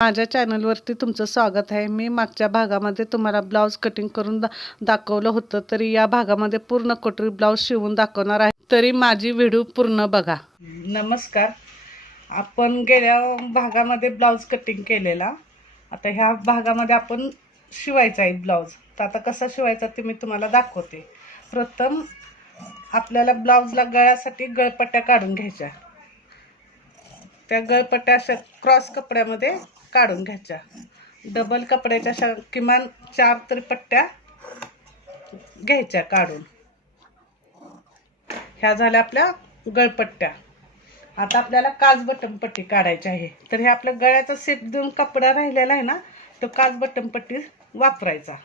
माझ्या चॅनलवरती तुमचं स्वागत आहे. मी मागच्या भागामध्ये तुम्हाला ब्लाऊज कटिंग करून दाखवलं होतं, तरी या भागामध्ये पूर्ण कटोरी ब्लाऊज शिवून दाखवणार आहे. तरी माझी व्हिडिओ पूर्ण बघा. नमस्कार. आपण गेल्या भागामध्ये ब्लाऊज कटिंग केलेला, आता ह्या भागामध्ये आपण शिवायचा आहे ब्लाऊज. तर आता कसा शिवायचा ते मी तुम्हाला दाखवते. प्रथम आपल्याला ब्लाऊजला गळ्यासाठी गळपट्ट्या काढून घ्यायच्या. त्या गळपट्ट्या अशा क्रॉस कपड्यामध्ये काढून घ्यायच्या. डबल कपड्याच्या अशा किमान 4 तरी पट्ट्या घ्यायच्या काढून. ह्या झाल्या आपल्या गळपट्ट्या. आता आपल्याला काज बटन पट्टी काढायची आहे. तर हे आपल्या गळ्याचा सेट देऊन कपडा राहिलेला आहे ना, तो काज बटन पट्टी वापरायचा.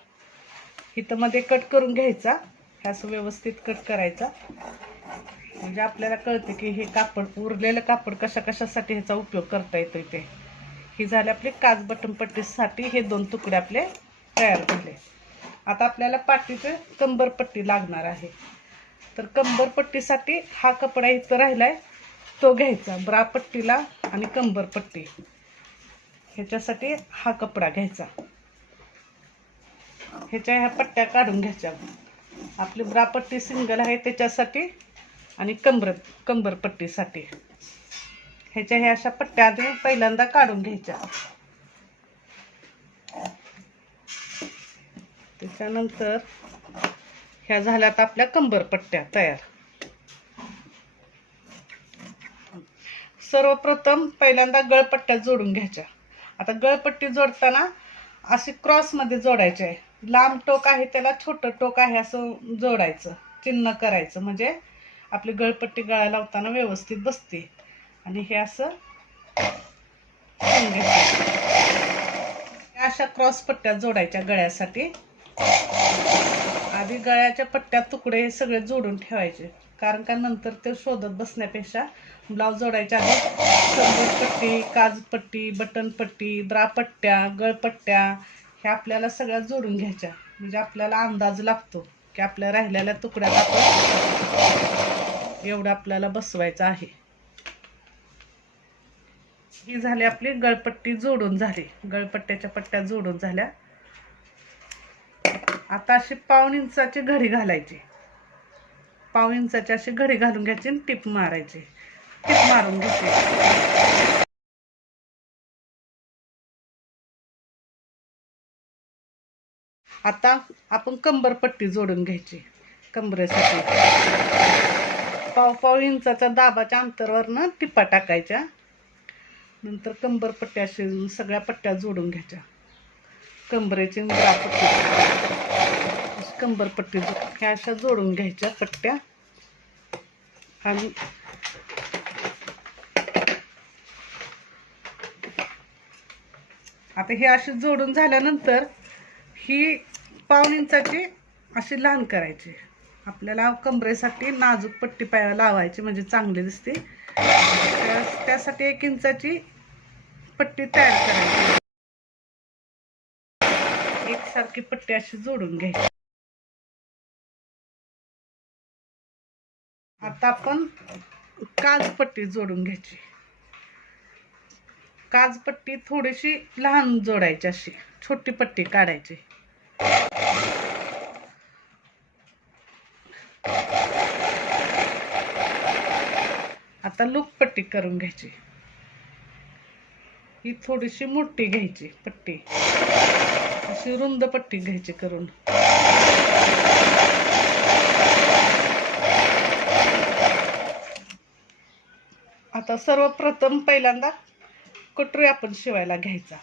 इथं मध्ये कट करून घ्यायचा. हे असं व्यवस्थित कट करायचा, म्हणजे आपल्याला कळते की हे कापड, उरलेलं कापड कशासाठी ह्याचा उपयोग करता येतो. इथे ही झाली आपली काज बटन पट्टीसाठी हे 2 तुकडे आपले तयार झाले. आता आपल्याला पाठीचे कंबरपट्टी लागणार आहे. तर कंबरपट्टीसाठी हा कपडा इथं राहिलाय तो घ्यायचा. ब्रा पट्टीला आणि कंबरपट्टी ह्याच्यासाठी हा कपडा घ्यायचा. ह्याच्या ह्या पट्ट्या काढून घ्यायच्या. आपली ब्रापट्टी सिंगल आहे त्याच्यासाठी आणि कंबरपट्टीसाठी ह्याच्या ह्या अशा पट्ट्या पहिल्यांदा काढून घ्यायच्या. त्याच्यानंतर ह्या झाल्यात आपल्या कंबरपट्ट्या तयार. सर्वप्रथम पहिल्यांदा गळपट्ट्या जोडून घ्यायच्या. आता गळपट्टी जोडताना अशी क्रॉसमध्ये जोडायची आहे. लांब टोक आहे त्याला छोटं टोक आहे असं जोडायचं, चिन्ह करायचं, म्हणजे आपली गळपट्टी गळा लावताना व्यवस्थित बसते. आणि हे असं अशा क्रॉस पट्ट्या जोडायच्या गळ्यासाठी. आधी गळ्याच्या पट्ट्या तुकडे हे सगळे जोडून ठेवायचे, कारण का नंतर ते शोधत बसण्यापेक्षा ब्लाऊज जोडायच्या आधी कंबरपट्टी, काजपट्टी, बटनपट्टी, ब्रापट्ट्या, गळपट्ट्या ह्या आपल्याला सगळ्या जोडून घ्यायच्या. म्हणजे आपल्याला अंदाज लागतो की आपल्या राहिलेल्या तुकड्यात आपण एवढं आपल्याला बसवायचं आहे. ही झाली आपली गळपट्टी जोडून झाली. गळपट्ट्याच्या पट्ट्या जोडून झाल्या. आता अशी 1/2 इंचाची घडी घालायची. 1/2 इंचाची अशी घडी घालून घ्यायची आणि टिप मारायची. टिप मारून घ्यायची. आता आपण कंबरपट्टी जोडून घ्यायची. कंबरेसाठी 1/2 इंचाच्या दाबाच्या अंतरावरनं टिपा टाकायच्या. नंतर कंबरपट्टी अशी सगळ्या पट्ट्या जोडून घ्यायच्या. कंबरेची ब्रापट्टी, कंबरपट्टी ह्या अशा जोडून घ्यायच्या पट्ट्या. आणि आता हे अशी जोडून झाल्यानंतर ही 1/2 इंचाची अशी लहान करायची. आपल्याला कंबरेसाठी नाजूक पट्टी लावायची, म्हणजे चांगली दिसते. त्यासाठी 1 इंचाची पट्टी तयार करायची. एकसारखी पट्टी अशी जोडून घ्यायची. आता आपण काजपट्टी जोडून घ्यायची. काजपट्टी थोडीशी लहान जोडायची, अशी छोटी पट्टी काढायची. आता लूकपट्टी करून घ्यायची. ही थोडीशी मोठी घ्यायची पट्टी, अशी रुंद पट्टी घ्यायची करून. आता सर्वप्रथम पहिल्यांदा कटोरी आपण शिवायला घ्यायचा.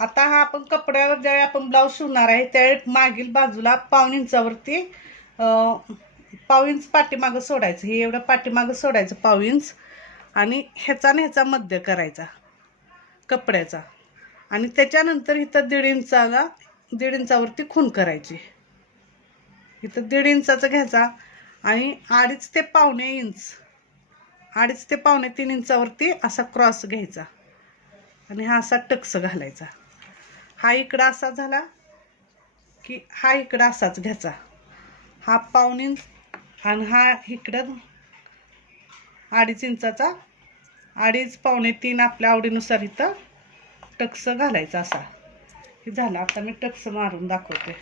आता हा आपण कपड्यावर ज्यावेळी आपण ब्लाऊज शिवणार आहे त्यावेळी मागील बाजूला 1/2 इंचावरती 1/2 इंच पाठीमागं सोडायचं. हे एवढं पाठीमागं सोडायचं 1/2 इंच. आणि ह्याचा मध्य करायचा कपड्याचा. आणि त्याच्यानंतर इथं 1.5 इंचावरती खूण करायची. इथं 1.5 इंचाचं घ्यायचा आणि 2.5 ते पावणे इंच, 2.5 ते पावणे 3 इंचावरती असा क्रॉस घ्यायचा. आणि हा असा टक्स घालायचा. हा इकडं असा झाला की हा इकडं असाच घ्यायचा. हा 1/2 इंच आणि हा इकडं 2.5 इंचाचा, 2.5 पावणे 3 आपल्या आवडीनुसार इथं टक्स घालायचा असा. हे झालं. आता मी टक्स मारून दाखवते.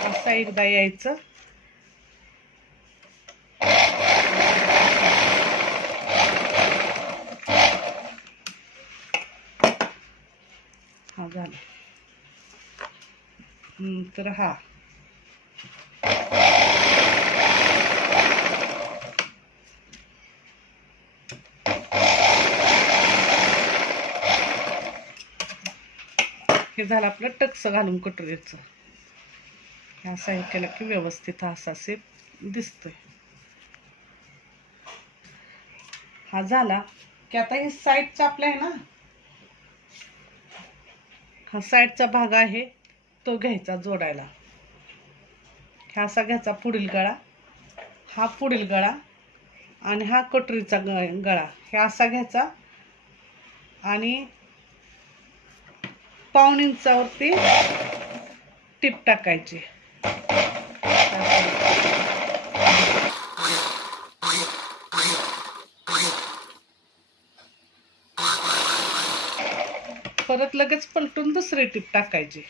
असा एकदा यायचं. हा झाला. तर हा हे झालं आपलं टक्स घालून कटोरीचं. असं हे केलं की व्यवस्थित असा शेप दिसतोय. हा झाला की आता हे साईडचा आपला आहे ना, हा साईडचा भाग आहे तो घ्यायचा जोडायला. हा असा घ्यायचा पुढील गळा, हा पुढील गळा आणि हा कटोरीचा गळा हे असा घ्यायचा आणि 1/2 इंचावरती टिप टाकायची. परत लगेच पलटून दुसरी टिप टाकायची.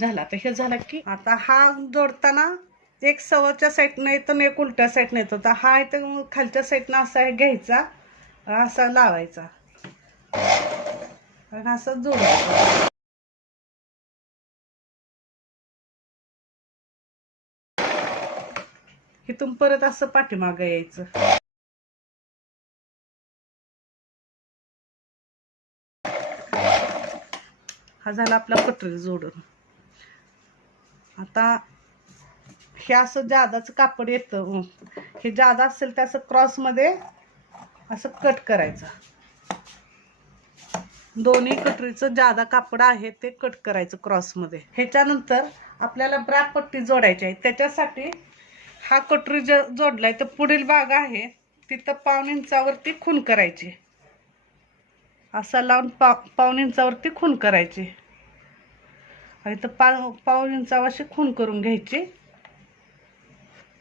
झाला. आता हे झालं की आता हा जोडताना एक सवरच्या साईडनं येतं आणि एक उलट्या साईडनं येतं. तर हा इथं खालच्या साईडनं असा घ्यायचा, असा लावायचा आणि असं जोडायचं. इथून परत असं पाठीमागं यायचं. हा झाला आपला कटोरी जोडून. आता हे असं जादाचं कापड येतं, हे जादा असेल तर असं क्रॉसमध्ये असं कट करायचं. दोन्ही कटोरीचं जादा कापड आहे ते कट करायचं क्रॉसमध्ये. ह्याच्यानंतर आपल्याला ब्रा पट्टी जोडायची आहे. त्याच्यासाठी हा कटोरी जोडलाय तर पुढील भाग आहे तिथं 1/2 इंचावरती खून करायची. असा लावून 1/2 इंचावरती खून करायची आणि तर 1/2 इंचावर अशी खून करून घ्यायची.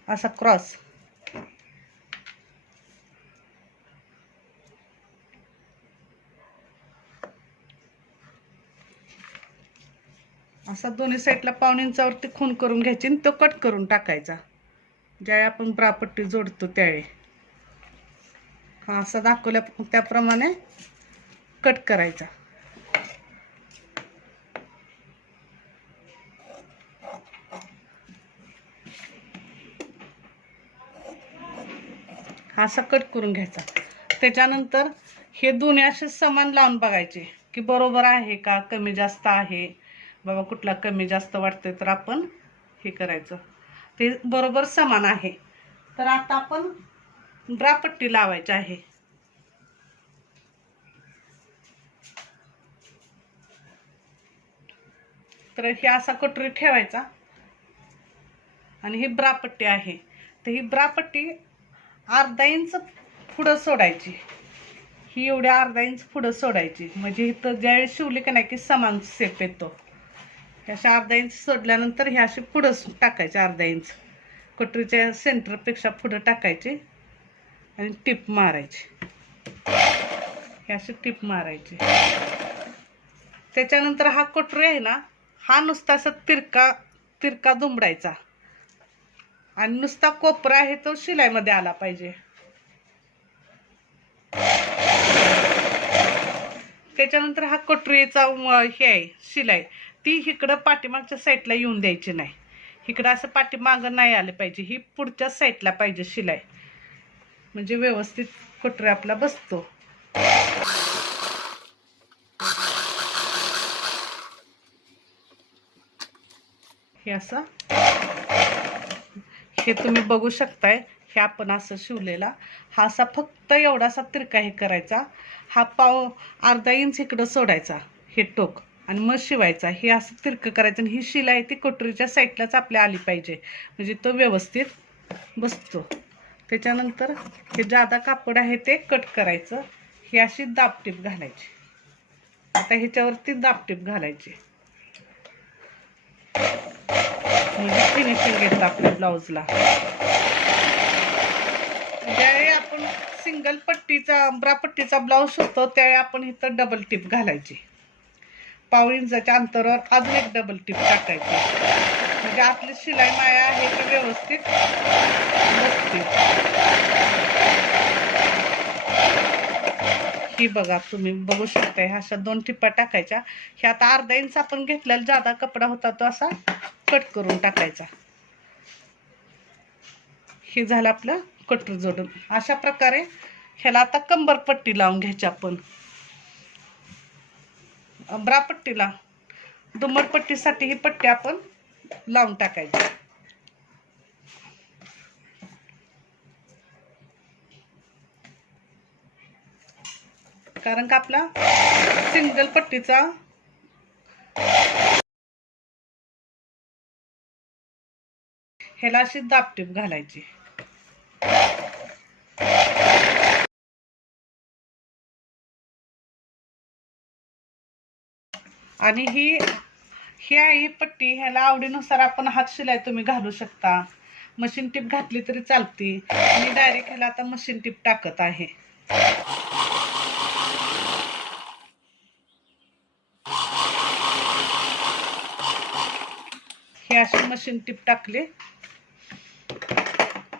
असा क्रॉस असा दोन्ही साईडला 1/2 इंचावरती खून करून घ्यायची आणि तो कट करून टाकायचा. ज्यावेळी आपण ब्रापट्टी जोडतो त्यावेळी हा असा दाखवल्या त्याप्रमाणे कट करायचा. हा असा कट करून घ्यायचा. त्याच्यानंतर हे दोन्ही असे समान लावून बघायचे की बरोबर आहे का, कमी जास्त आहे. बाबा कुठला कमी जास्त वाटतंय तर आपण हे करायचं, ते बरोबर समान आहे. तर आता आपण ब्रापट्टी लावायची आहे. तर हे असा कटोरी ठेवायचा आणि ही ब्रापट्टी आहे. तर ही ब्रापट्टी अर्धा इंच पुढं सोडायची. ही एवढ्या अर्धा इंच पुढं सोडायची. म्हणजे इथं ज्यावेळेस शिवली का नाही की समान शेप येतो. अशा अर्धा इंच सोडल्यानंतर हे असे पुढं टाकायचे. अर्धा इंच कटोरीच्या सेंटरपेक्षा पुढं टाकायचे आणि टिप मारायची. हे अशी टिप मारायची. त्याच्यानंतर हा कटोरी आहे ना, हा नुसता असं तिरका दुमडायचा आणि नुसता कोपरा आहे तो शिलाईमध्ये आला पाहिजे. त्याच्यानंतर हा कटोरीचा हे आहे शिलाई, ती इकडं पाठीमागच्या साईडला येऊन द्यायची नाही. इकडं असं पाठीमागं नाही आलं पाहिजे, ही पुढच्या साईडला पाहिजे शिलाई. म्हणजे व्यवस्थित कटोरी आपला बसतो. हे असं हे तुम्ही बघू शकताय. हे आपण असं शिवलेला हा असा फक्त एवढासा तिरका हे करायचा. हा अर्धा इंच इकडं सोडायचा हे टोक आणि मग शिवायचा. हे असं तिरकं करायचं आणि ही शिलाई ती कटोरीच्या साईडलाच आपल्या आली पाहिजे, म्हणजे तो व्यवस्थित बसतो. त्याच्यानंतर हे जादा कापड आहे ते कट करायचं. ही अशी दाबटीप घालायची. आता ह्याच्यावरती दाबटीप घालायची, म्हणजे फिनिशिंग येतं आपल्या ब्लाऊजला. ज्यावेळी आपण सिंगल पट्टीचा अंब्रा पट्टीचा ब्लाऊज शिवतो त्यावेळी आपण इथं डबल टिप घालायची. पाऊण इंचाच्या अंतरावर अजून एक डबल टिप टाकायची, म्हणजे आपली शिलाई माया आहे ती व्यवस्थित बसते. ही बघा, तुम्ही बघू शकता, ह्या अशा 2 टिपा टाकायच्या. ह्या आता अर्धा इंच आपण घेतलेला जादा कपडा होता तो असा कट करून टाकायचा. हे झालं आपलं कटर जोडून. अशा प्रकारे ह्याला आता कंबर पट्टी लावून घ्यायची आपण. अब्रा पट्टीला दुमड पट्टीसाठी ही पट्टी आपण लावून टाकायची. कारण का आपला सिंगल पट्टीचा ह्याला अशी दाबटीप घालायची. आणि ही पट्टी ह्याला आवडीनुसार आपण हात शिलाई तुम्ही घालू शकता. मशीन टीप घातली तरी चालते. मी डायरेक्ट ह्याला आता मशीन टीप टाकत आहे. हे अशी मशीन टीप टाकली.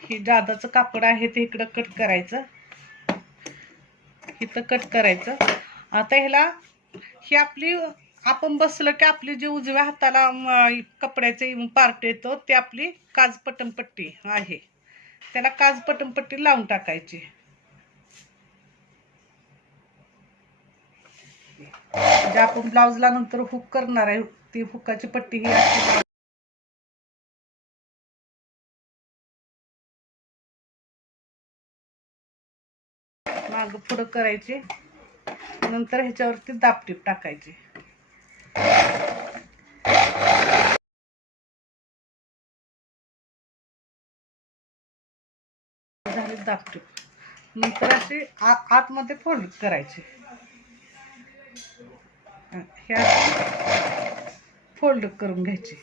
ही जादाचं कापड आहे ते इकडं कट करायचं, इथं कट करायचं. आता ह्याला ही आपली आपण बसलं की आपली जी उजव्या हाताला कपड्याचे पार्ट येतो ते आपली काज पट्टी आहे, त्याला काज पट्टी लावून टाकायची. म्हणजे आपण ब्लाउजला नंतर हुक करणार आहे ती हुकाची पट्टी ही अशी माग पुढं करायची. नंतर ह्याच्यावरती दाबटीप टाकायची. झाली दाबटीप. नंतर अशी आतमध्ये फोल्ड करायची. ह्या फोल्ड करून घ्यायची.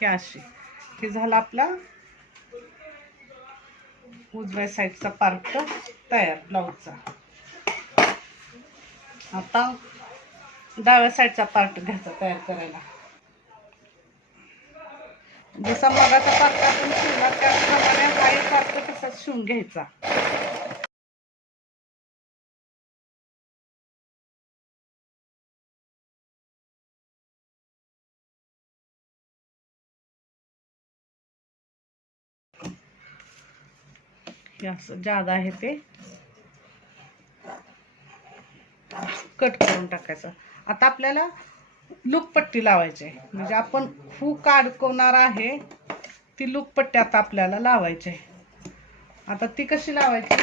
ह्या अशी हे झाला आपला उजव्या साईडचा पार्ट तयार ब्लाऊजचा. आता डाव्या साईडचा पार्ट घ्यायचा तयार करायला. जसा मगाचा पार्ट आपण शिवला त्याप्रमाणे हाही पार्ट तसाच शिवून घ्यायचा. हे असं जादा आहे ते कट करून टाकायचं. आता आपल्याला लूक पट्टी लावायची आहे, म्हणजे आपण हुक अडकवणार आहे ती लूक पट्टी आता आपल्याला लावायची आहे. आता ती कशी लावायची,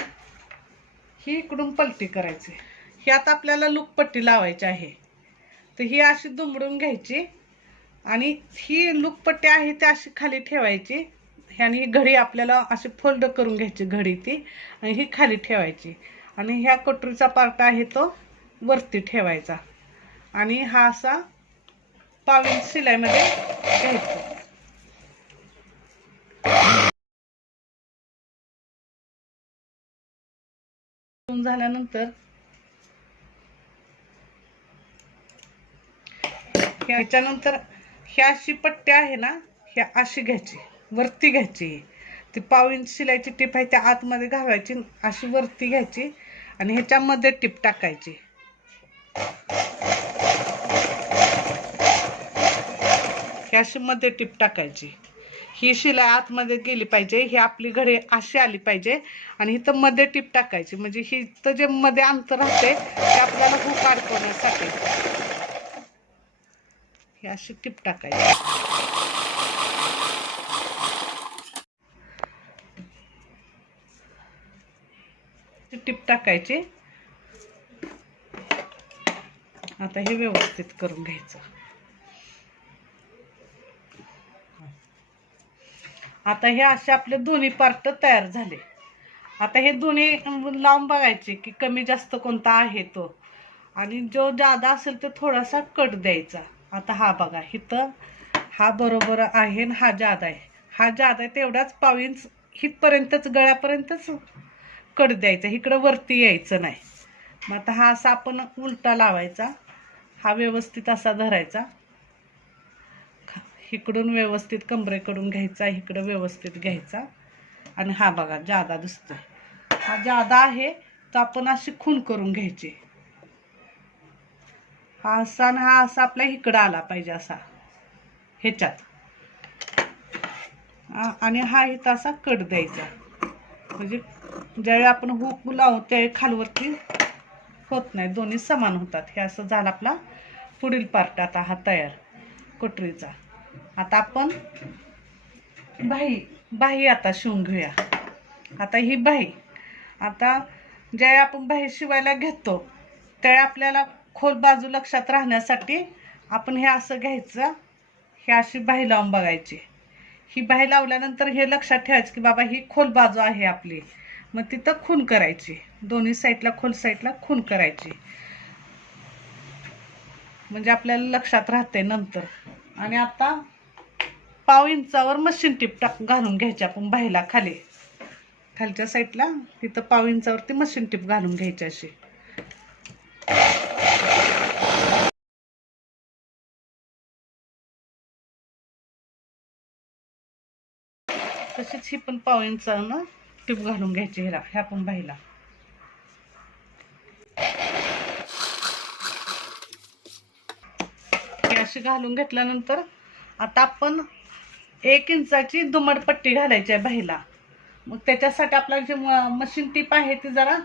ही इकडून पलटी करायची. ही आता आपल्याला लूक पट्टी लावायची आहे, तर ही अशी दुमडून घ्यायची आणि ही लूक पट्टी आहे ती अशी खाली ठेवायची. ह्यानी ही घडी आपल्याला अशी फोल्ड करून घ्यायची घडी ती, आणि ही खाली ठेवायची. आणि ह्या कटोरीचा पार्ट आहे तो वरती ठेवायचा आणि हा असा पाव इंच शिलाईमध्ये घ्यायचा. झाल्यानंतर ह्याच्यानंतर ह्या अशी पट्टी आहे ना, ह्या अशी घ्यायची, वरती घ्यायची. ती पाव इंच शिलाईची टीप आहे त्या आतमध्ये घालायची, अशी वरती घ्यायची आणि ह्याच्यामध्ये टीप टाकायची. ही अशी मध्ये टीप टाकायची. ही शिलाई आतमध्ये गेली पाहिजे, ही आपली घडी अशी आली पाहिजे आणि इथं मध्ये टीप टाकायची, म्हणजे ही तर जे मध्ये अंतर राहते ते आपल्याला हुक अडकवण्यासाठी ही अशी टीप टाकायची. टीप टाकायची. आता हे व्यवस्थित करून घ्यायचं. आता हे असे आपले दोन्ही पार्ट तयार झाले. आता हे दोन्ही लावून बघायचे की कमी जास्त कोणता आहे तो, आणि जो जादा असेल तो थोडासा कट द्यायचा. आता हा बघा इथं हा बरोबर आहे आणि हा जादा आहे. हा जादा आहे तेवढाच 1 इंच हितपर्यंतच गळ्यापर्यंतच कट द्यायचा, इकडं वरती यायचं नाही. मग आता हा असा आपण उलटा लावायचा, हा व्यवस्थित असा धरायचा, इकडून व्यवस्थित कमरेकडून घ्यायचा, इकडं व्यवस्थित घ्यायचा. आणि हा बघा जादा दिसतोय, हा जादा आहे तर आपण अशी खून करून घ्यायची. हा असा आणि हा असा आपल्या इकडं आला पाहिजे असा ह्याच्यात, आणि हा इथं असा कट द्यायचा. म्हणजे ज्यावेळी आपण हुक लावू त्यावेळी खालवरती होत नाही, दोन्ही समान होतात. हे असं झालं आपला पुढील पार्ट आता हा तयार कटोरीचा. आता आपण बाही आता शिवून घेऊया. आता ही बाही, आता ज्यावेळी आपण बाही शिवायला घेतो त्यावेळी आपल्याला खोल बाजू लक्षात राहण्यासाठी आपण हे असं घ्यायचं, हे अशी बाही लावून बघायची. ही बाही लावल्यानंतर हे लक्षात ठेवायचं की बाबा ही खोल बाजू आहे आपली, मग तिथं खून करायची, दोन्ही साईडला खोल साईडला खून करायची, म्हणजे आपल्याला लक्षात राहते नंतर. आणि आता 1/2 इंचावर मशीन टीप घालून घ्यायची आपण बाहीला, खालच्या साईडला तिथं 1/2 इंचावरती मशीन टीप घालून घ्यायची अशी. तशीच ही पण 1/2 इंचानं टीप घालून घ्यायची ह्या पण बाहीला. हे अशी घालून घेतल्यानंतर आता आपण 1 इंचाची दुमडपट्टी घालायची आहे बाहीला. मग त्याच्यासाठी आपल्याला जी मशीन टीप आहे ती जरा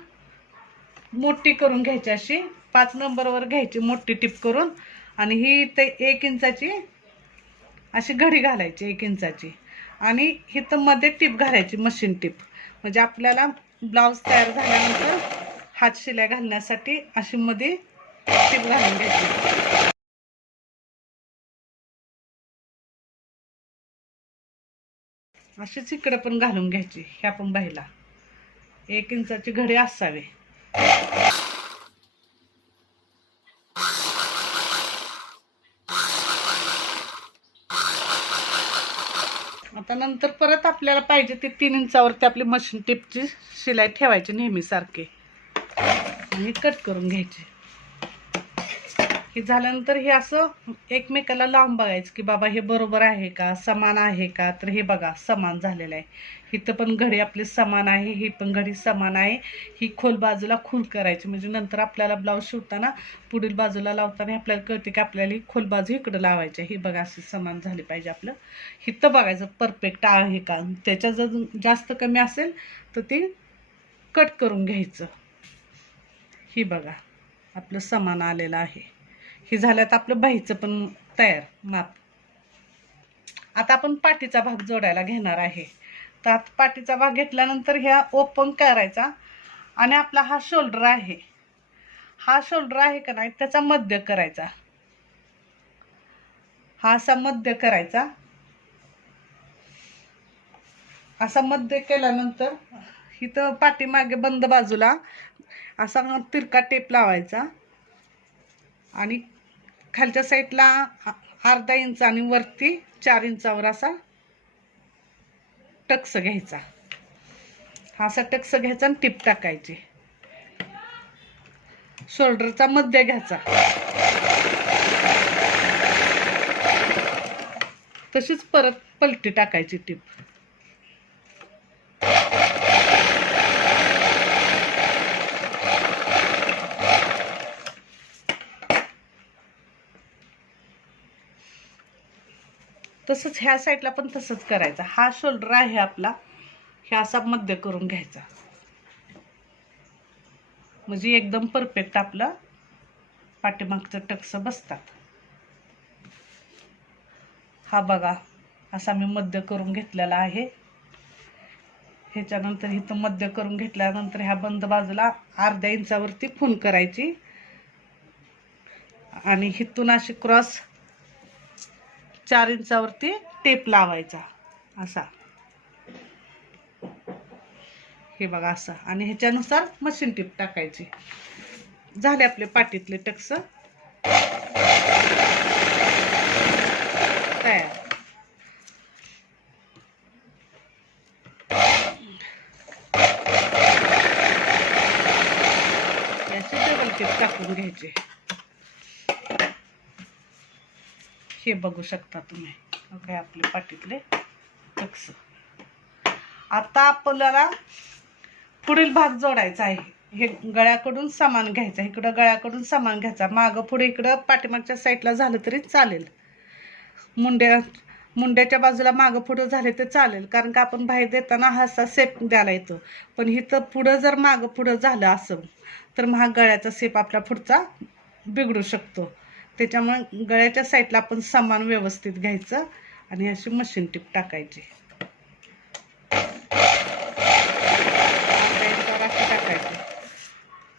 मोठी करून घ्यायची, अशी 5 नंबरवर घ्यायची मोठी टीप करून, आणि ही ते 1 इंचाची अशी घडी घालायची 1 इंचाची, आणि इथं मध्ये टीप घालायची मशीन टीप. म्हणजे आपल्याला ब्लाऊज तयार झाल्यानंतर हात शिलाई घालण्यासाठी अशी मध्ये टीप घालून घ्यायची. अशीच इकडे पण घालून घ्यायची. ह्या पण बाहीला 1 इंचाची घडी असावी. आता नंतर परत आपल्याला पाहिजे ती 3 इंचावरती आपली मशीन टिपची शिलाई ठेवायची नेहमीसारखी, आणि कट करून घ्यायची. हे झाल्यानंतर हे असं एकमेकाला लावून बघायचं की बाबा हे बरोबर आहे का, समान आहे का. तर हे बघा समान झालेलं आहे. इथं पण घडी आपली समान आहे, ही पण घडी समान आहे. ही खोल बाजूला खून करायची, म्हणजे नंतर आपल्याला ब्लाऊज शिवताना पुढील बाजूला लावताना आपल्याला कळते की आपल्याला ही खोल बाजू इकडं लावायची. ही बघा अशी समान झाली पाहिजे आपलं. इथं बघायचं परफेक्ट आहे का, त्याच्या जर जास्त कमी असेल तर ते कट करून घ्यायचं. ही बघा आपलं समान आलेलं आहे. हे झाल्यात आपलं बाहीचं पण तयार माप. आता आपण पाठीचा भाग जोडायला घेणार आहे. तर आता पाठीचा भाग घेतल्यानंतर ह्या ओपन करायचा, आणि आपला हा शोल्डर आहे, हा शोल्डर आहे का नाही त्याचा मध्य करायचा. हा असा मध्य करायचा. असा मध्य केल्यानंतर इथं पाठीमागे बंद बाजूला असा तिरका टेप लावायचा, आणि खालच्या साईडला अर्धा इंच आणि वरती 4 इंचावर असा टक्स घ्यायचा. हा असा टक्स घ्यायचा आणि टिप टाकायची. शोल्डरचा मध्य घ्यायचा, तशीच परत पलटी टाकायची टिप. तसंच ह्या साईडला पण तसंच करायचं. हा शोल्डर आहे आपला, हे असा मध्य करून घ्यायचा, म्हणजे एकदम परफेक्ट आपलं पाठीमागचं टक्स बसतात. हा बघा असा मी मध्य करून घेतलेला आहे. ह्याच्यानंतर इथं मध्य करून घेतल्यानंतर ह्या बंद बाजूला अर्ध्या इंचावरती खून करायची, आणि इथून अशी क्रॉस 4 इंचावरती टेप लावायचा असा. हे बघा असं, आणि ह्याच्यानुसार मशीन टीप टाकायची. झाले आपले पाटीतले टक्स तयार. याचे डबल टीप टाकून घ्यायचे. हे बघू शकता तुम्ही, काय आपले पाटीतले टक्स. आता आपल्याला पुढील भाग जोडायचा आहे. हे गळ्याकडून सामान घ्यायचं, इकडं गळ्याकडून सामान घ्यायचा, मागं पुढे इकडं पाठीमागच्या साईडला झालं तरी चालेल. मुंड्याच्या बाजूला मागं पुढं झाले तर चालेल, कारण का आपण बाहेर देताना हा असा सेप द्यायला येतो. पण इथं पुढं जर मागं पुढं झालं असं तर मग हा गळ्याचा सेप आपला पुढचा बिघडू शकतो. त्याच्यामुळे गळ्याच्या साईडला आपण सामान व्यवस्थित घ्यायचं आणि अशी मशीन टीप टाकायची.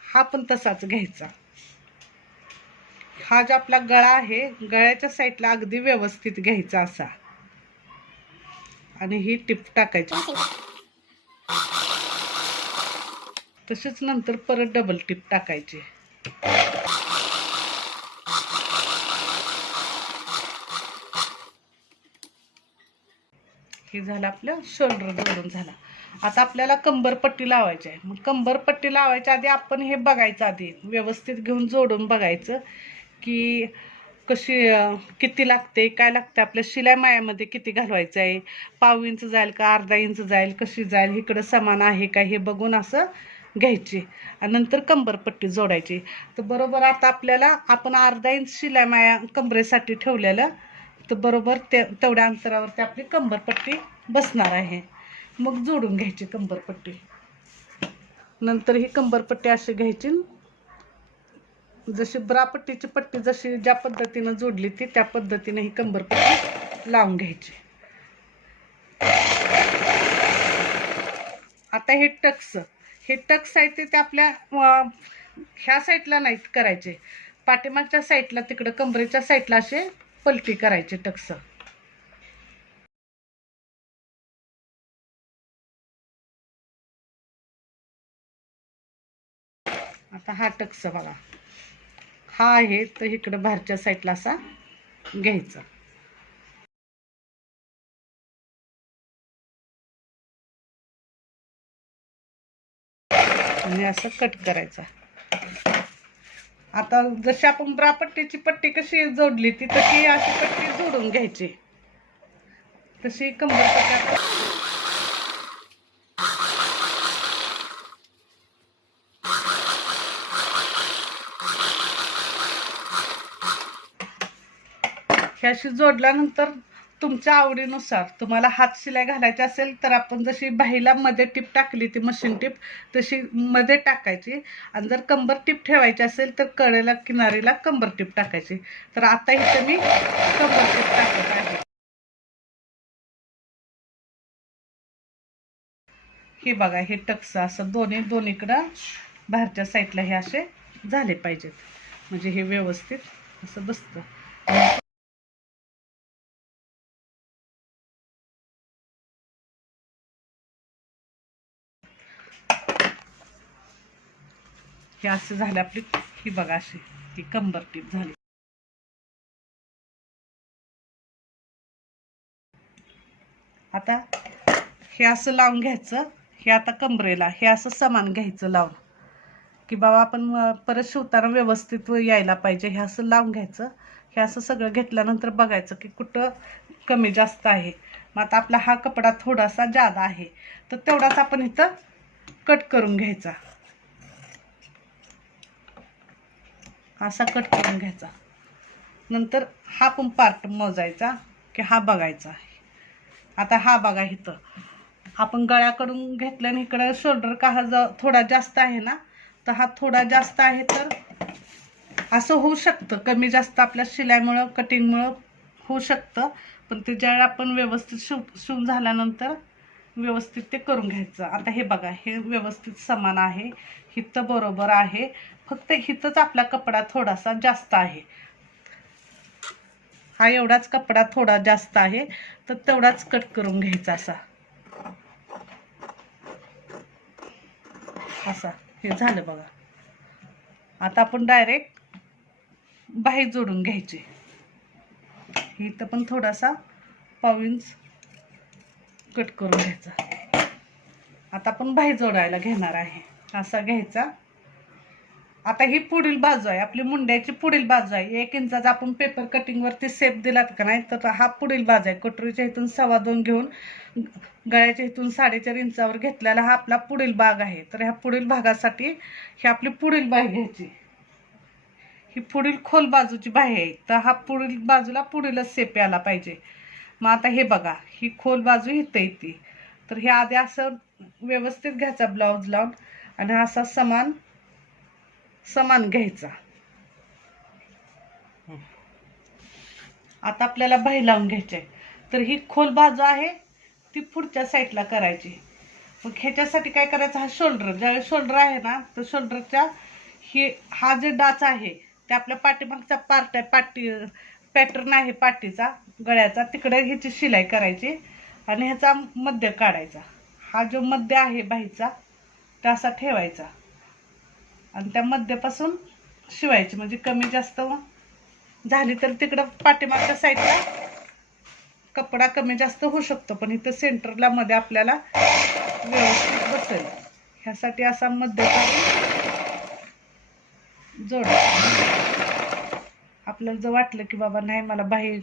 हा पण तसाच घ्यायचा. हा जो आपला गळा आहे, गळ्याच्या साईडला अगदी व्यवस्थित घ्यायचा असा, आणि ही टिप टाकायची. तसेच नंतर परत डबल टिप टाकायची. हे झालं आपलं शोल्डर जोडून झाला. आता आपल्याला कंबरपट्टी लावायची आहे. मग कंबरपट्टी लावायच्या आधी आपण हे बघायचं, आधी व्यवस्थित घेऊन जोडून बघायचं की कशी किती लागते, काय लागते, आपल्या शिलाई मायामध्ये किती घालवायचं आहे, पाव इंच जाईल का अर्धा इंच जाईल, कशी जाईल, इकडं समान आहे का हे बघून असं घ्यायची आणि नंतर कंबरपट्टी जोडायची. तर बरोबर आता आपल्याला आपण अर्धा इंच शिलाई माया कंबरेसाठी ठेवलेलं, तर बरोबर तेवढ्या अंतरावरती आपली कंबरपट्टी बसणार आहे. मग जोडून घ्यायची कंबरपट्टी. नंतर ही कंबरपट्टी अशी घ्यायची, जशी ब्रापट्टीची पट्टी जशी ज्या पद्धतीनं जोडली ती त्या पद्धतीने ही कंबरपट्टी लावून घ्यायची. आता हे टक्स आहे ते आपल्या ह्या साईडला नाहीत करायचे, पाठीमागच्या साईडला तिकडं कंबरेच्या साईडला असे पलटी करायचे टक्स. आता हा टक्स बघा, हा आहे तर इकडं बाहेरच्या साईडला असा घ्यायचा आणि असं कट करायचा. आता जशी आपण ब्रापट्टीची पट्टी कशी जोडली ती तशी अशी पट्टी जोडून घ्यायची. तशी कंबरपट्टी ह्याशी जोडल्यानंतर तुमच्या आवडीनुसार तुम्हाला हात शिलाई घालायची असेल तर आपण जशी बाहीला मध्ये टीप टाकली ती मशीन टीप तशी मध्ये टाकायची, आणि जर कंबर टीप ठेवायची असेल तर कडेला किनारीला कंबर टीप टाकायची. तर आता इथे मी कंबर टीप टाकत आहे. हे बघा, हे टक्स असं दोन्हीकडं बाहेरच्या साईडला हे असे झाले पाहिजेत, म्हणजे हे व्यवस्थित असं बसतं. हे असं झालं आपली, ही बघा अशी ही कंबर टीप झाली. आता हे असं लावून घ्यायचं. हे आता कंबरेला हे असं समान घ्यायचं लावून, की बाबा आपण परत शिवताना व्यवस्थित यायला पाहिजे. हे असं लावून घ्यायचं. हे असं सगळं घेतल्यानंतर बघायचं की कुठं कमी जास्त आहे. मग आता आपला हा कपडा थोडासा जादा आहे तर तेवढाच आपण इथं कट करून घ्यायचा. असा कट करून घ्यायचा. नंतर हा पण पार्ट मोजायचा की हा बघायचा. आता हा बघा, इथं आपण गळ्याकडून घेतल्याने इकडं शोल्डर का हा थोडा जास्त आहे ना, तर हा थोडा जास्त आहे, तर असं होऊ शकतं कमी जास्त आपल्या शिलाईमुळं कटिंगमुळं होऊ शकतं. पण ते ज्यावेळी आपण व्यवस्थित शिवून झाल्यानंतर व्यवस्थित ते करून घ्यायचं. आता हे बघा, हे व्यवस्थित समान आहे, हिथं बरोबर आहे, फक्त हिथंच आपला कपडा थोडासा जास्त आहे. हा एवढाच कपडा थोडा जास्त आहे तर तेवढाच कट करून घ्यायचा असा. असा हे झालं बघा. आता आपण डायरेक्ट बाही जोडून घ्यायची. इथं पण थोडासा 1/2 इंच कट करून घ्यायचा. आता आपण बाही जोडायला घेणार आहे. असा घ्यायचा. आता ही पुढील बाजू आहे, आपली मुंड्याची पुढील बाजू आहे. 1 इंचाचा आपण पेपर कटिंग वरती सेप दिलात का नाही, तर हा पुढील बाजू आहे. कटोरीच्या इथून 2.25 घेऊन गळ्याच्या इथून 4.5 इंचावर घेतलेला हा आपला पुढील भाग आहे. तर ह्या पुढील भागासाठी ही आपली पुढील बाही घ्यायची. ही पुढील खोल बाजूची बाही आहे, तर हा पुढील बाजूला पुढीलच सेप यायला पाहिजे. मग आता हे बघा, ही खोल बाजू इथं येते. तर हे आधी असं व्यवस्थित घ्यायचा ब्लाऊज लावून आणि असा समान घ्यायचा. आता आपल्याला बाही लावून घ्यायची आहे. तर ही खोल बाजू आहे ती पुढच्या साईडला करायची. मग ह्याच्यासाठी काय करायचं, हा शोल्डर, ज्यावेळेस शोल्डर आहे ना, तर शोल्डरच्या हा जे डाच आहे ते आपल्या पाठीमागचा पार्ट आहे, पॅटर्न आहे पाठीचा गळ्याचा, तिकडे ह्याची शिलाई करायची आणि ह्याचा मध्य काढायचा. हा जो मध्य आहे बाहीचा तो असा ठेवायचा आणि त्या मध्यापासून शिवायची. म्हणजे कमी जास्त झाली तर तिकडं पाठीमागच्या साईडला कपडा कमी जास्त होऊ शकतो, पण इथं सेंटरला मध्ये आपल्याला व्यवस्थित बसेल ह्यासाठी असा मध्यचा जोड. आपल्याला जर वाटलं की बाबा नाही मला बाही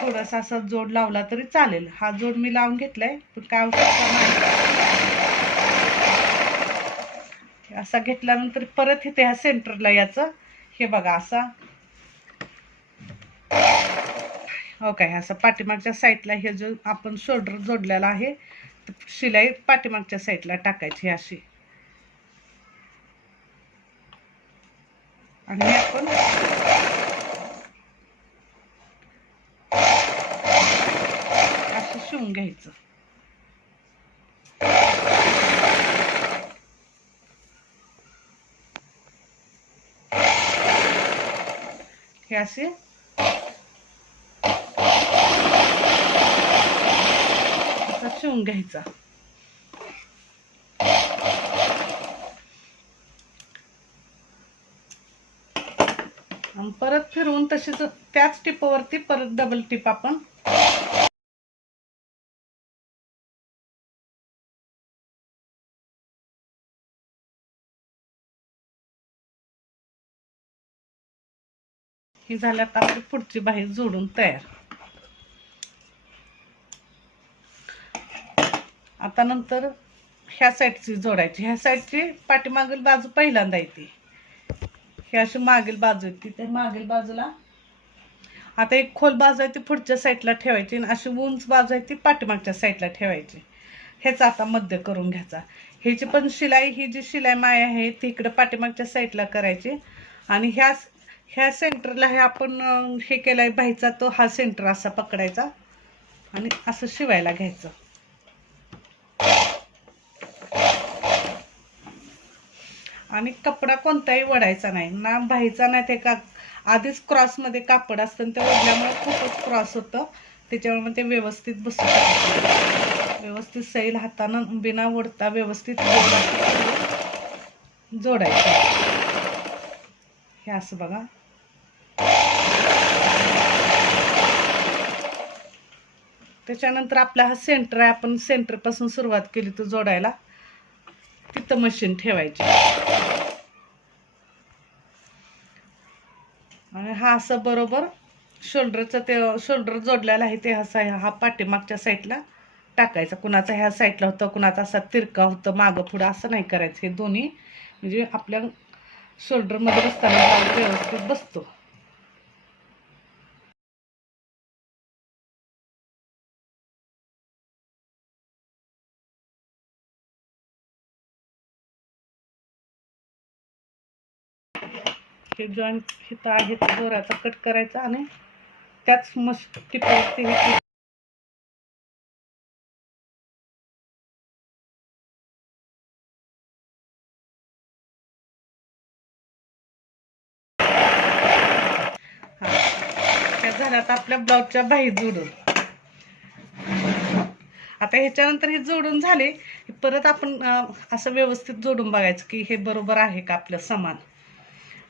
थोडासा असा जोड लावला तरी चालेल. हा जोड मी लावून घेतलाय, पण काय आवश्यकता नाही. असा घेतल्यानंतर परत इथे ह्या सेंटरला याचं हे बघा असा हो काय, असं पाठीमागच्या साईडला हे जो आपण शोल्डर जोडलेला आहे शिलाई पाठीमागच्या साईडला टाकायची अशी. आणि आपण असं शिवून घ्यायचं. हे असे शिवून घ्यायचा. आणि परत फिरवून तशीच त्याच टिपवरती परत डबल टिप आपण ही झाल्यात आपली पुढची बाही जोडून तयार. आता नंतर ह्या साईडची जोडायची. ह्या साईडची पाठीमागील बाजू पहिल्यांदा येते, ही अशी मागील बाजू येते. त्या मागील बाजूला आता एक खोल बाजू आहे ती पुढच्या साईडला ठेवायची आणि अशी उंच बाजू आहे ती पाठीमागच्या साईडला ठेवायची. ह्याचा आता मध्य करून घ्यायचा. ह्याची पण शिलाई, ही जी शिलाई माय आहे ती इकडे पाठीमागच्या साईडला करायची आणि ह्या सेंटरला हे आपण हे केलाय बाहीचा तो हा सेंटर असा पकडायचा आणि असं शिवायला घ्यायचं. आणि कपडा कोणताही वडायचा नाही ना, बाहीचा नाही. ते आधीच क्रॉसमध्ये कापड असतं ते ओढल्यामुळे खूपच क्रॉस होतं, त्याच्यामुळे ते व्यवस्थित बसू शकतं. व्यवस्थित सैल हातानं बिना ओढता व्यवस्थित जोडायचं. हे असं बघा. त्याच्यानंतर आपला हा सेंटर आहे, आपण सेंटरपासून सुरुवात केली तो जोडायला, तिथं मशीन ठेवायची आणि हा असं बरोबर शोल्डरचं ते शोल्डर जोडलेला आहे ते असा हा पाठीमागच्या साईडला टाकायचा. कुणाचा ह्या साईडला होतं, कुणाचा असा तिरका होतं मागं पुढं, असं नाही करायचं. हे दोन्ही म्हणजे आपल्या शोल्डरमध्ये बसताना व्यवस्थित बसतो. हे जॉईंट हिथं आहे दोऱ्याचा कट करायचा आणि त्याच मस्त टिपावरती त्या झाल्यात आपल्या ब्लाऊजच्या बाही जोडून. आता ह्याच्यानंतर हे जोडून झाले परत आपण असं व्यवस्थित जोडून बघायचं की हे बरोबर आहे का आपलं समान.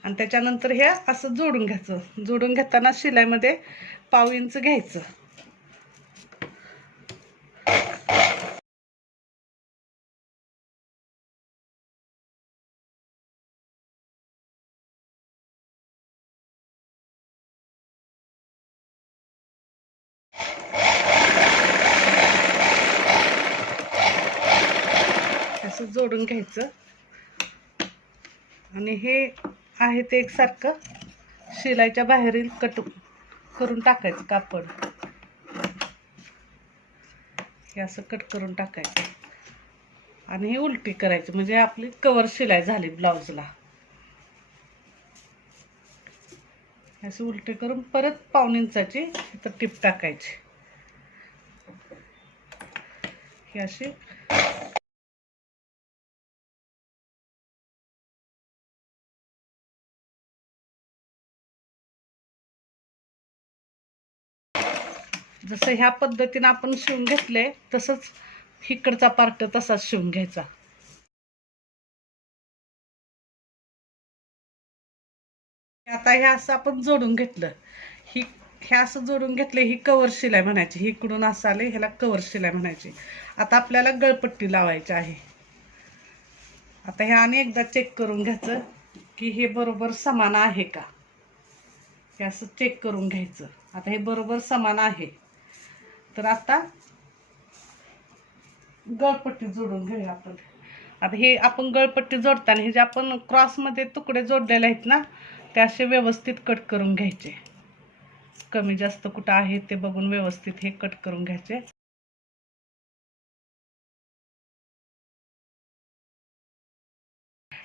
आणि त्याच्यानंतर हे असं जोडून घ्यायचं. जोडून घेताना शिलाईमध्ये 1/2 इंच घ्यायचं. असं जोडून घ्यायचं आणि हे आहे ते एकसारखं शिलाईच्या बाहेरील कट करून टाकायचं कापड. हे असं कट करून टाकायचं आणि हे उलटी करायची म्हणजे आपली कवर शिलाई झाली ब्लाउजला. अशी उलटी करून परत 1/2 इंचाची इथं टिप टाकायची. ही अशी जसं ह्या पद्धतीने आपण शिवून घेतले तसंच इकडचा पार्ट तसाच शिवून घ्यायचा. आता हे असं आपण जोडून घेतलं. हे असं जोडून घेतले ही कवर शिलाई म्हणायची. ही इकडून असं आले ह्याला कवर शिलाई म्हणायची. आता आपल्याला गळपट्टी लावायची आहे. आता हे आणि एकदा चेक करून घ्यायचं की हे बरोबर समान आहे का. हे असं चेक करून घ्यायचं. आता हे बरोबर समान आहे तर आता गळपट्टी जोडून घेऊया आपण. आता हे आपण गळपट्टी जोडताना हे जे आपण क्रॉसमध्ये तुकडे जोडलेले आहेत ना ते असे व्यवस्थित कट करून घ्यायचे. कमी जास्त कुठं आहे ते बघून व्यवस्थित हे कट करून घ्यायचे.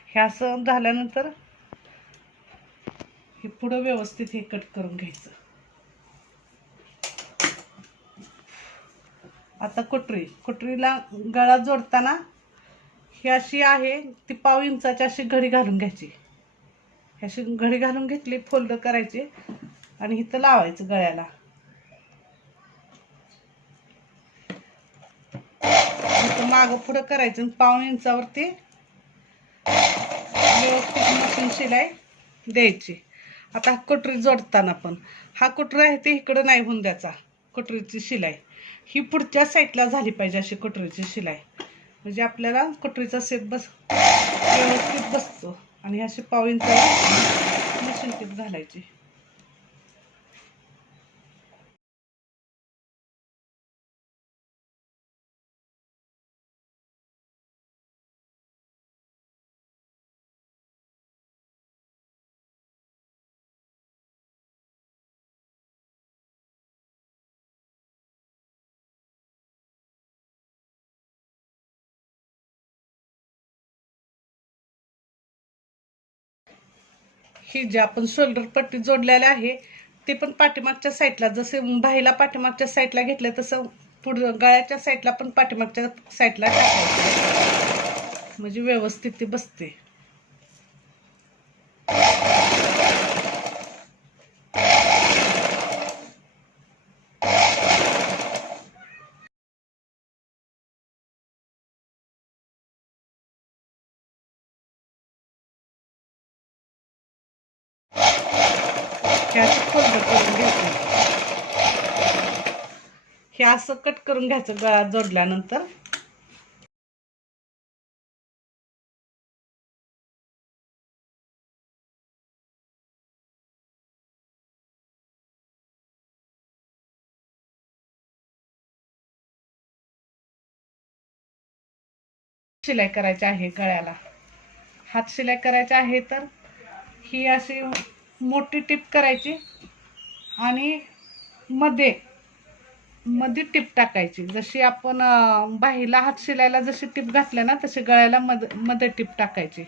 हे असं झाल्यानंतर हे पुढं व्यवस्थित हे कट करून घ्यायचं. आता कुटरीला गळा जोडताना ही अशी आहे ती 1/2 इंचाची अशी घडी घालून घ्यायची. अशी घडी घालून घेतली फोल्ड करायची आणि इथं लावायचं गळ्याला. इथं मागं पुढं करायचं 1/2 इंचावरती व्यवस्थित मशीन शिलाई द्यायची. आता कटोरी जोडताना पण हा कटोरी आहे ते इकडं नाही होऊन द्यायचा. कटोरीची शिलाई ही पुढच्या साईडला झाली पाहिजे अशी कटोरीची शिलाई म्हणजे आपल्याला कटोरीचा सेट व्यवस्थित बसतो. आणि अशी 1/2 इंचावर मशीन टीप घालायची. ही जी आपण शोल्डर पट्टी जोडलेली आहे ते पण पाठीमागच्या साईडला जसे बाहीला पाठीमागच्या साईडला घेतलं तसं पुढं गळ्याच्या साईडला पण पाठीमागच्या साईडला टाकायचं म्हणजे व्यवस्थित ती बसते. फोल्ड करून घ्यायचं. हे असं कट करून घ्यायचं गळा जोडल्यानंतर. शिलाई करायची आहे गळ्याला. हात शिलाई करायची आहे तर ही अशी मोठी टीप करायची आणि मध्ये मध्ये टीप टाकायची. जशी आपण बाहीला हात शिलायला जशी टीप घातल्या ना तशी गळ्याला मध्ये टीप टाकायची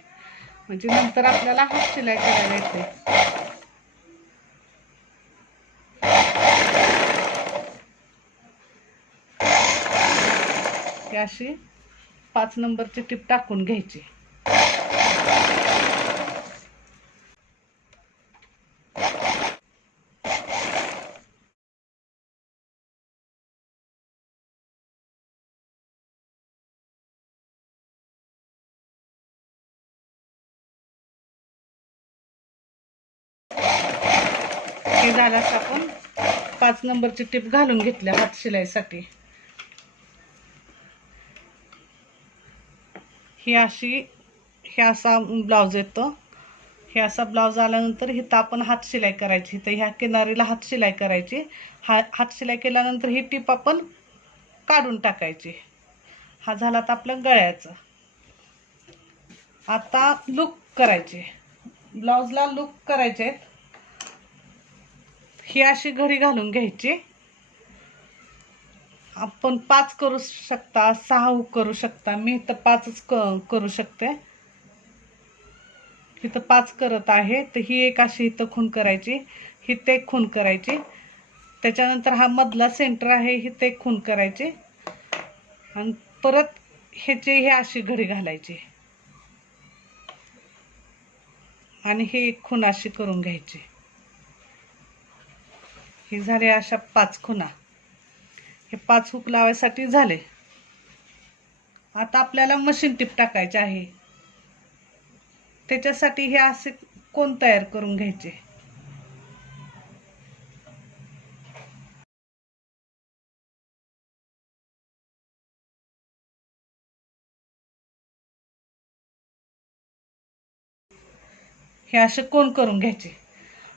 म्हणजे नंतर आपल्याला हात शिलाई करायला येते. ही अशी 5 नंबरची टीप टाकून घ्यायची. हे झाल्यास आपण 5 नंबरची टिप घालून घेतल्या हात शिलाईसाठी. ही अशी हे असा ब्लाऊज येतो. हे असा ब्लाऊज आल्यानंतर इथं आपण हात शिलाई करायची. इथं ह्या किनारीला हात शिलाई करायची. हात शिलाई केल्यानंतर ही टिप आपण काढून टाकायची. हा झाला तर आपल्या गळ्याचं. आता लूक करायचे, ब्लाऊजला लूक करायचे. ही अशी घडी घालून घ्यायची. आपण 5 करू शकता, 6 करू शकता. मी इथं 5च करू शकते. इथं 5 करत आहे. तर ही एक अशी इथं खून करायची, हिथं एक खून करायची. त्याच्यानंतर हा मधला सेंटर आहे, हिथं एक खून करायची. आणि परत ह्याची हे अशी घडी घालायची आणि हे एक खून अशी करून घ्यायची. हे झाले अशा 5 खुणा. हे 5 हुक लावायसाठी झाले. आता आपल्याला मशीन टिप टाकायची आहे. त्याच्यासाठी हे असे कोण तयार करून घ्यायचे. हे असे कोण करून घ्यायचे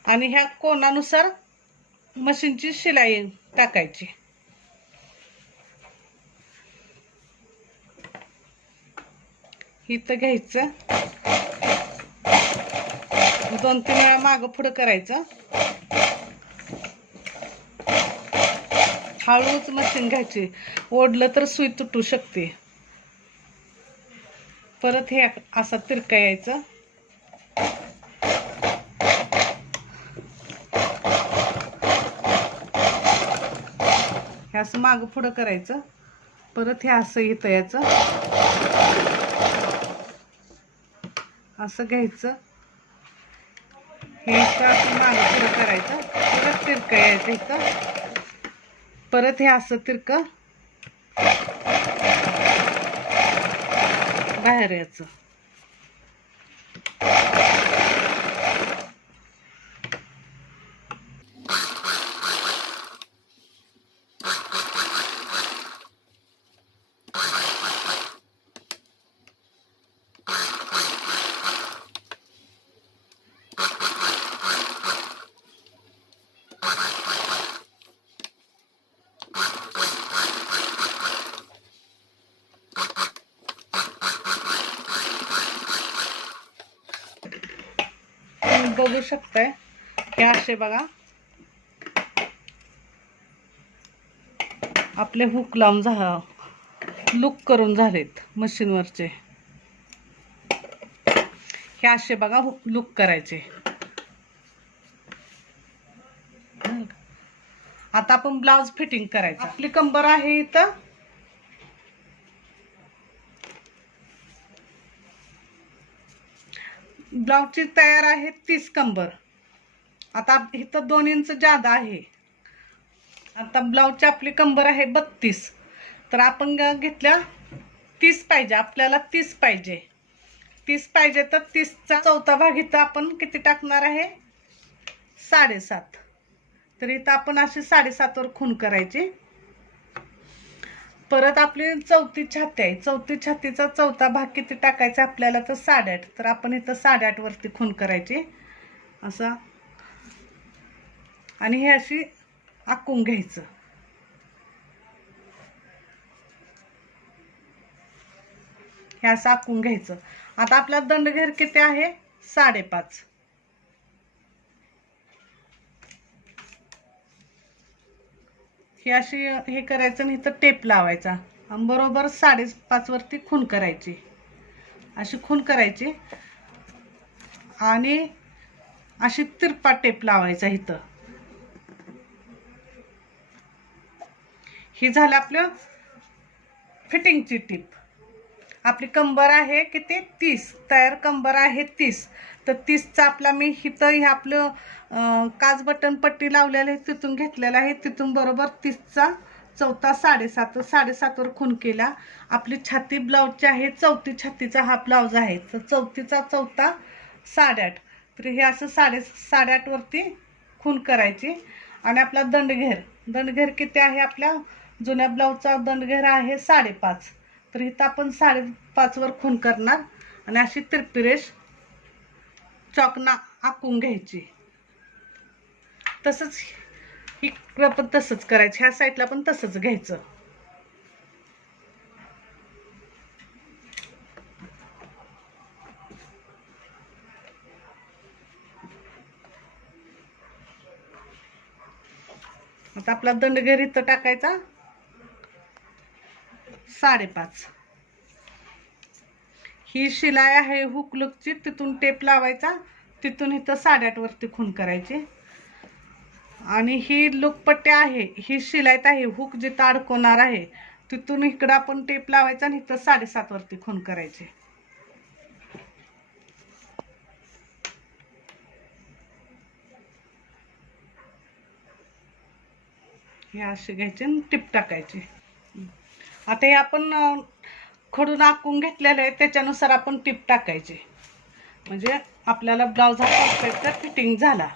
आणि ह्या कोणानुसार मशीनची शिलाई टाकायची. इथं घ्यायचं, 2-3 वेळा मागं पुढं करायचं. हळूच मशीन घ्यायची, ओढलं तर सुई तुटू शकते. परत हे असं तिरका यायचं. हे असं मागं पुढं करायचं. परत हे असं इथं यायचं, असं घ्यायचं. हे असं मागं पुढं करायचं. परत तिरका यायचं इथं. परत हे असं तिरकं बाहेर यायचं. बघू शकताय हे असे बघा आपले हुक लावून लूक करून झालेत मशीनवरचे. हे असे बघा लूक करायचे. आता आपण ब्लाउज फिटिंग करायचं. आपली कंबर आहे इथं. ब्लाउजची तयार आहे 30 कंबर. आता इथं 2 इंच जादा आहे. आता ब्लाउजची आपली कंबर आहे 32. तर आपण घेतल्या 30 पाहिजे, आपल्याला 30 पाहिजे. 30 पाहिजे तर 30चा चौथा भाग इथं आपण किती टाकणार आहे, 7.5. तर इथं आपण अशी 7.5 वर खून करायची. परत आपली चौथी छाती आहे. चौथी छातीचा चौथा भाग किती टाकायचा आपल्याला तर 8.5. तर आपण इथं 8.5 वरती खून करायची असा. आणि हे अशी आखून घ्यायचं. हे असं आखून घ्यायचं. आता आपला दंडघेर किती आहे, 5.5. हे अशी हे करायचं आणि इथं टेप लावायचा आणि बरोबर 5.5 वरती खून करायची. अशी खून करायची आणि अशी तिरपा टेप लावायचा इथं. ही झालं आपलं फिटिंगची टिप. आपली कंबर आहे किती, 30. तयार कंबर आहे 30. तर 30चा आपला मी इथं हे आपलं काज बटन पट्टी लावलेली आहे तिथून घेतलेला आहे. तिथून बरोबर 30चा चौथा 7.5. 7.5 वर खून केला. आपली छाती ब्लाऊजची आहे, चौथी छातीचा हा ब्लाऊज आहे. तर चौथीचा चौथा 8.5. तर हे असं 8.5 वरती खून करायची. आणि आपला दंडघेर किती आहे? आपल्या जुन्या ब्लाऊजचा दंडघेर आहे 5.5. तर इथं आपण 5.5 वर खून करणार आणि अशी तिरपी रेष चॉकना आखून घ्यायची. तसंच इकडं पण तसंच करायचं, ह्या साईडला पण तसंच घ्यायचं. आता आपला दंडघेर इथं टाकायचा 5.5. ही शिलाई आहे हुक लुकची, तिथून टेप लावायचा, तिथून इथं 8.5 वरती खून करायची. आणि ही लुकपट्टी आहे, ही शिलाईत आहे, हुक जिथं अडकवणार आहे तिथून इकडं आपण टेप लावायचा आणि इथं 7.5 वरती खून करायचे. हे असे घ्यायचे आणि टिप टाकायची. आता हे आपण खडून आखून घेतलेलं आहे, त्याच्यानुसार आपण टिप टाकायची. म्हणजे आपल्याला ब्लाऊज हा परफेक्ट फिटिंग झाला.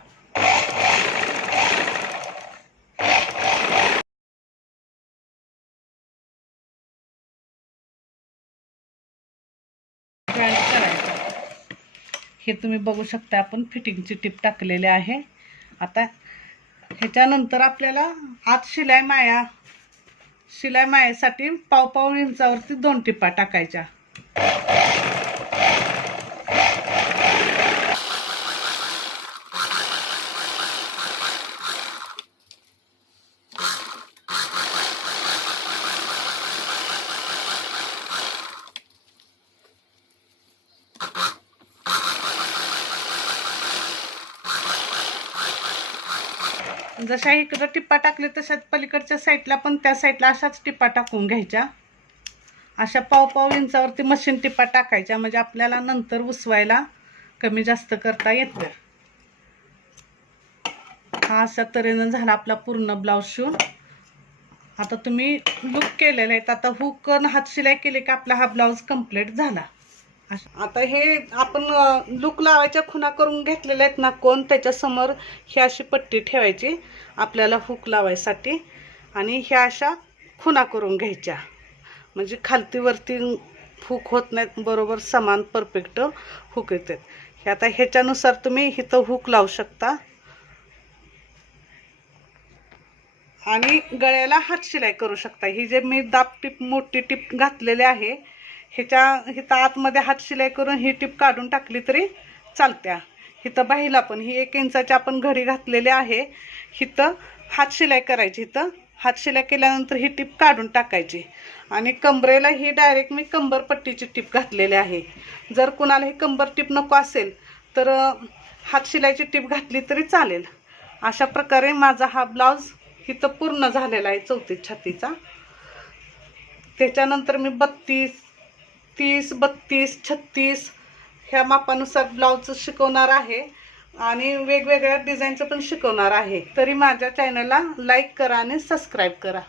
जॉईंट करायचं. हे तुम्ही बघू शकता, आपण फिटिंगची टिप टाकलेली आहे. आता ह्याच्यानंतर आपल्याला आत शिलाई मायासाठी पाव इंचावरती 2 टिपा टाकायच्या. जशा इकडं टिप्पा टाकले तशाच पलीकडच्या साईडला पण त्या साईडला अशाच टिप्पा टाकून घ्यायच्या. अशा पाव इंचावरती मशीन टिप्पा टाकायच्या, म्हणजे आपल्याला नंतर उसवायला कमी जास्त करता येतं. हा अशा तऱ्हेनं झाला आपला पूर्ण ब्लाऊज शिवून. आता तुम्ही लुक केलेले आहेत. आता हुक हात शिलाई केली की आपला हा ब्लाऊज कंप्लीट झाला. आता हे आपण लूक लावायच्या खुणा करून घेतलेल्या आहेत ना कोण, त्याच्यासमोर ही अशी पट्टी ठेवायची आपल्याला हुक लावायसाठी आणि ह्या अशा खुणा करून घ्यायच्या, म्हणजे खालती वरती हुक होत नाहीत, बरोबर समान परफेक्ट हुक येतात. हे आता ह्याच्यानुसार तुम्ही इथं हुक लावू शकता. आणि गळ्याला हात शिलाई करू शकता. ही जे मी दाब टिप मोठी टिप घातलेली आहे ह्याच्या इथं आतमध्ये हात शिलाई करून ही टिप काढून टाकली तरी चालत्या. इथं बाहीला पण ही 1 इंचाची आपण घडी घातलेली आहे, इथं हात शिलाई करायची. इथं हात शिलाई केल्यानंतर ही टिप काढून टाकायची. आणि कमरेला ही डायरेक्ट मी कंबर पट्टीची टिप घातलेली आहे. जर कुणाला ही कंबर टिप नको असेल तर हात शिलाईची टिप घातली तरी चालेल. अशा प्रकारे माझा हा ब्लाऊज इथं पूर्ण झालेला आहे 34 छातीचा. त्याच्यानंतर मी 32, 30, 32, 36 ह्या मापानुसार ब्लाऊज शिकवणार आहे आणि वेगवेगळ्या डिझाईनचं पण शिकवणार आहे. तरी माझ्या चॅनलला लाईक करा आणि सबस्क्राईब करा.